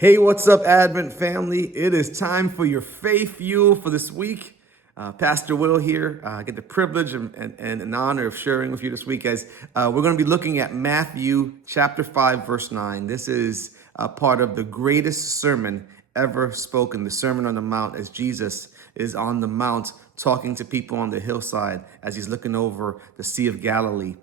Hey, what's up, Advent family? It is time for your faith fuel for this week. Pastor Will here. I get the privilege and an honor of sharing with you this week as we're going to be looking at Matthew chapter 5, verse 9. This is part of the greatest sermon ever spoken, the Sermon on the Mount, as Jesus is on the Mount talking to people on the hillside as he's looking over the Sea of Galilee.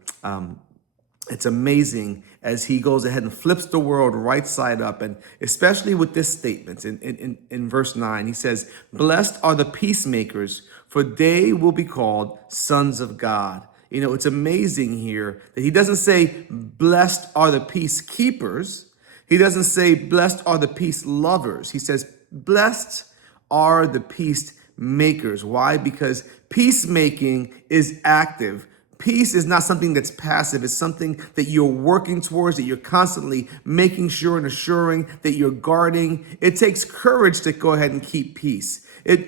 It's amazing as he goes ahead and flips the world right side up. And especially with this statement in verse 9, he says, "Blessed are the peacemakers, for they will be called sons of God." You know, it's amazing here that he doesn't say, "Blessed are the peacekeepers." He doesn't say, "Blessed are the peace lovers." He says, "Blessed are the peacemakers." Why? Because peacemaking is active. Peace is not something that's passive. It's something that you're working towards, that you're constantly making sure and assuring that you're guarding. It takes courage to go ahead and keep peace.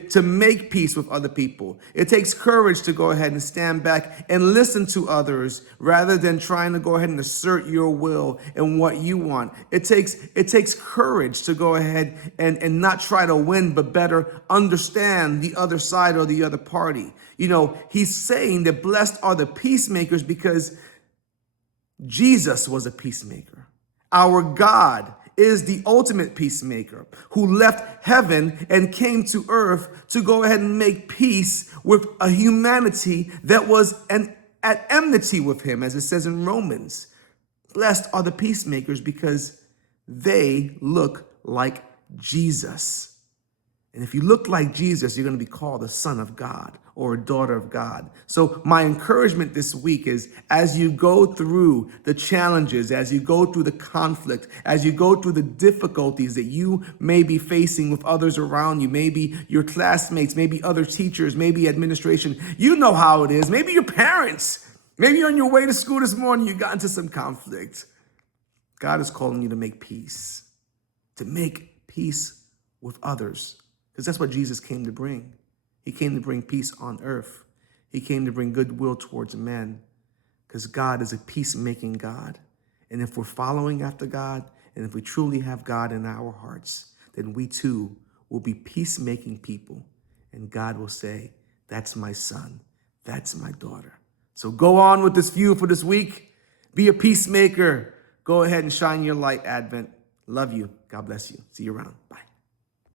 To make peace with other people. It takes courage to go ahead and stand back and listen to others rather than trying to go ahead and assert your will and what you want. It takes courage to go ahead and not try to win, but better understand the other side or the other party. You know, he's saying that blessed are the peacemakers because Jesus was a peacemaker. Our God is the ultimate peacemaker who left heaven and came to earth to go ahead and make peace with a humanity that was at enmity with him, as it says in Romans. Blessed are the peacemakers because they look like Jesus. And if you look like Jesus, you're going to be called a son of God or a daughter of God. So my encouragement this week is as you go through the challenges, as you go through the conflict, as you go through the difficulties that you may be facing with others around you, maybe your classmates, maybe other teachers, maybe administration, you know how it is. Maybe your parents, maybe you're on your way to school this morning, you got into some conflict. God is calling you to make peace with others. Because that's what Jesus came to bring. He came to bring peace on earth. He came to bring goodwill towards men. Because God is a peacemaking God. And if we're following after God, and if we truly have God in our hearts, then we too will be peacemaking people. And God will say, "That's my son. That's my daughter." So go on with this view for this week. Be a peacemaker. Go ahead and shine your light, Advent. Love you. God bless you. See you around. Bye.